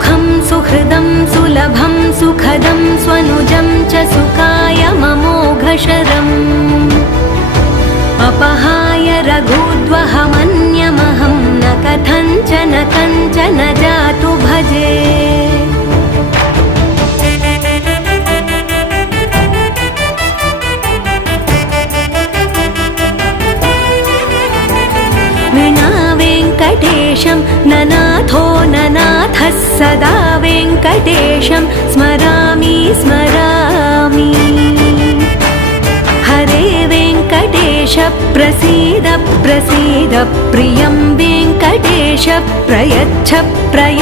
सुखं सुहृदं सुलभं सुखदं स्वनुजं च सुखाय ममोघशरम् अपहाय रघुद्वहमन्यमहं न कथञ्चन कञ्चन जातु भजे। विना वेङ्कटेशं ननाथो ननाथः सदा वेङ्कटेशं स्मरामि स्मरामि। हरे वेङ्कटेश प्रसीद प्रसीद प्रियं वेङ्कटेश प्रयच्छ प्रयच्छ।